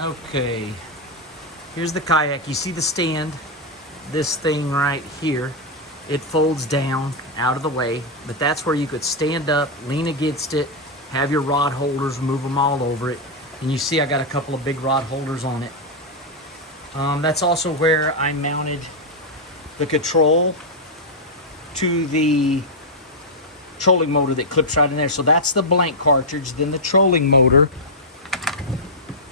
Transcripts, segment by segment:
Okay, here's the kayak. You see the stand, this thing right here, it folds down out of the way, but that's where you could stand up, lean against it, have your rod holders, move them all over it. And you see I got a couple of big rod holders on it. That's also where I mounted the control to the trolling motor that clips right in there. So that's the blank cartridge. Then the trolling motor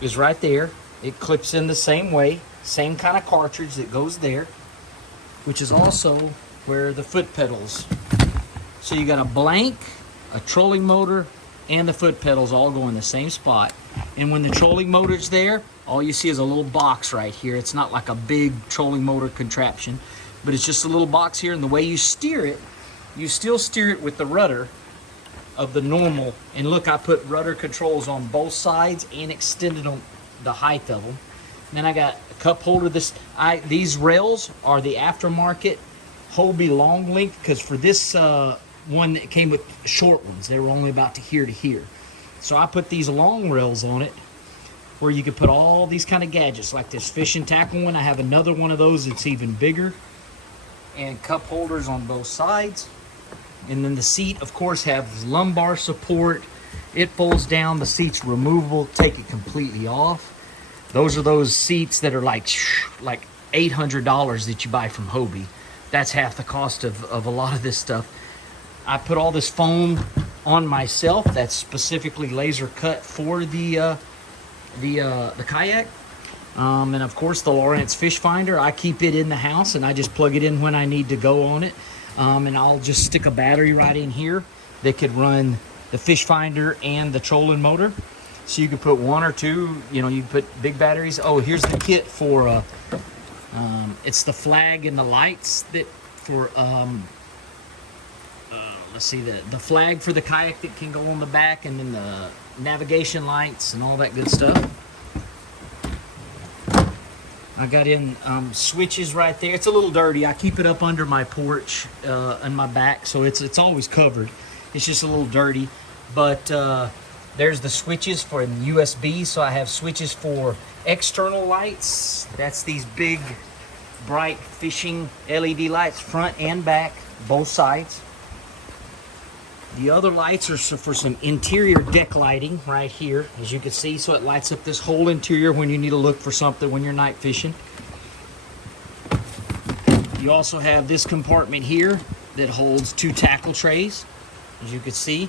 is right there. It clips in the same way, same kind of cartridge that goes there, which is also where the foot pedals. So you got a blank, a trolling motor, and the foot pedals all go in the same spot. And when the trolling motor's there, all you see is a little box right here. It's not like a big trolling motor contraption, but it's just a little box here. And the way you steer it, you still steer it with the rudder of the normal. And look, I put rudder controls on both sides and extended on the height of them. And then I got a cup holder. These rails are the aftermarket Hobie long length, because for this one that came with short ones, they were only about to here. So I put these long rails on it where you could put all these kind of gadgets, like this fishing tackle one. I have another one of those that's even bigger, and cup holders on both sides. And then the seat, of course, has lumbar support. It folds down, the seat's removable, take it completely off. Those are those seats that are like $800 that you buy from Hobie. That's half the cost of a lot of this stuff. I put all this foam on myself that's specifically laser cut for the kayak. And of course the Lawrence fish finder, I keep it in the house and I just plug it in when I need to go on it. And I'll just stick a battery right in here that could run the fish finder and the trolling motor. So you could put one or two, you can put big batteries. Oh, here's the kit for, it's the flag and the lights that for, let's see, the flag for the kayak that can go on the back, and then the navigation lights and all that good stuff. I got in switches right there. It's a little dirty. I keep it up under my porch and my back, so it's always covered. It's just a little dirty, but there's the switches for the USB. So I have switches for external lights. That's these big, bright fishing LED lights, front and back, both sides. The other lights are for some interior deck lighting right here, as you can see. So it lights up this whole interior when you need to look for something when you're night fishing. You also have this compartment here that holds 2 tackle trays, as you can see.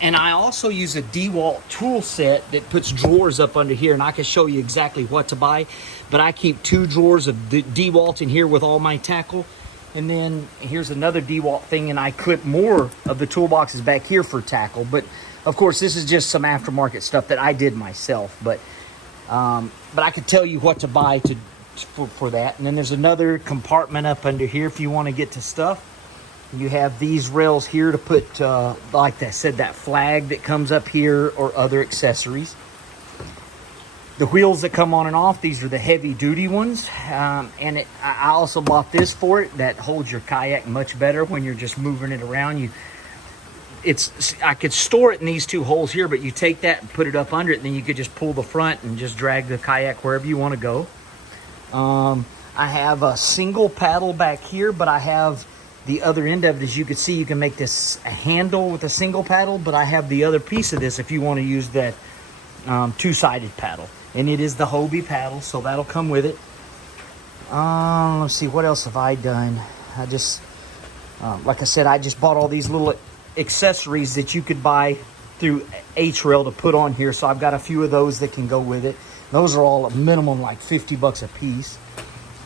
And I also use a DeWalt tool set that puts drawers up under here, and I can show you exactly what to buy. But I keep 2 drawers of DeWalt in here with all my tackle. And then here's another DeWalt thing, and I clip more of the toolboxes back here for tackle. But of course, this is just some aftermarket stuff that I did myself. But I could tell you what to buy for that. And then there's another compartment up under here if you want to get to stuff. You have these rails here to put, like I said, that flag that comes up here, or other accessories. The wheels that come on and off, these are the heavy duty ones. And I also bought this for it that holds your kayak much better when you're just moving it around. I could store it in these 2 holes here, but you take that and put it up under it, and then you could just pull the front and just drag the kayak wherever you want to go. I have a single paddle back here, but I have the other end of it. As you can see, you can make this a handle with a single paddle, but I have the other piece of this if you want to use that 2-sided paddle. And it is the Hobie paddle, so that'll come with it. Let's see, what else have I done? I just, like I said, I just bought all these little accessories that you could buy through H-Rail to put on here. So I've got a few of those that can go with it. Those are all a minimum like $50 a piece.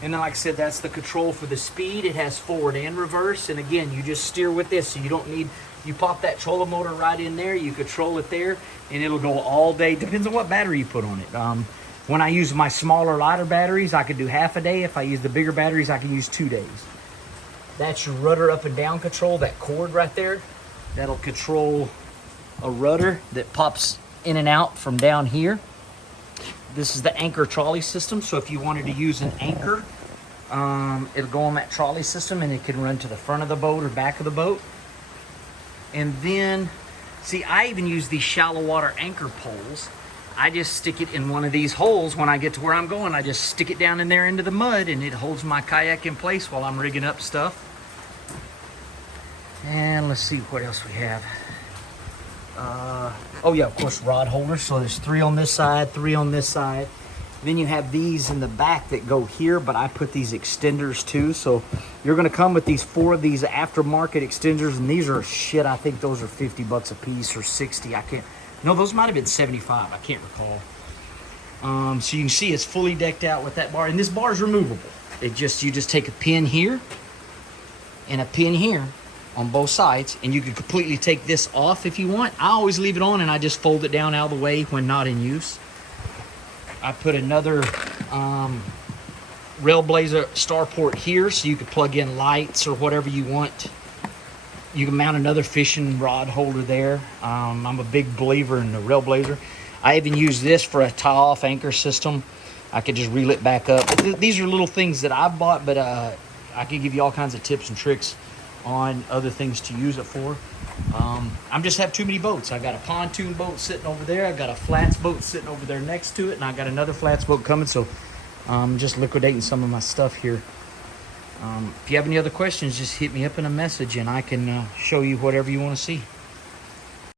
And then, like I said, that's the control for the speed. It has forward and reverse. And again, you just steer with this, so you don't need, you pop that trolling motor right in there, you control it there, and it'll go all day. Depends on what battery you put on it. When I use my smaller, lighter batteries, I could do half a day. If I use the bigger batteries, I can use 2 days. That's your rudder up and down control, that cord right there. That'll control a rudder that pops in and out from down here. This is the anchor trolley system, so if you wanted to use an anchor, it'll go on that trolley system, and it can run to the front of the boat or back of the boat. And then, see, I even use these shallow water anchor poles. I just stick it in one of these holes when I get to where I'm going. I just stick it down in there into the mud, and it holds my kayak in place while I'm rigging up stuff. And let's see what else we have. Oh yeah, of course, rod holders. So there's 3 on this side, 3 on this side. Then you have these in the back that go here, but I put these extenders too. So you're gonna come with these 4 of these aftermarket extenders, and these are shit. I think those are 50 bucks a piece or 60. I can't. No, those might have been 75. I can't recall. So you can see it's fully decked out with that bar, and this bar is removable. You just take a pin here and a pin here on both sides, and you can completely take this off if you want. I always leave it on, and I just fold it down out of the way when not in use. I put another Railblazer starport here, so you can plug in lights or whatever you want. You can mount another fishing rod holder there. I'm a big believer in the Railblazer. I even use this for a tie-off anchor system. I could just reel it back up. These are little things that I bought, but I can give you all kinds of tips and tricks on other things to use it for. I just have too many boats. I got a pontoon boat sitting over there. I got a flats boat sitting over there next to it, and I got another flats boat coming. So I'm just liquidating some of my stuff here. If you have any other questions, just hit me up in a message, and I can show you whatever you want to see.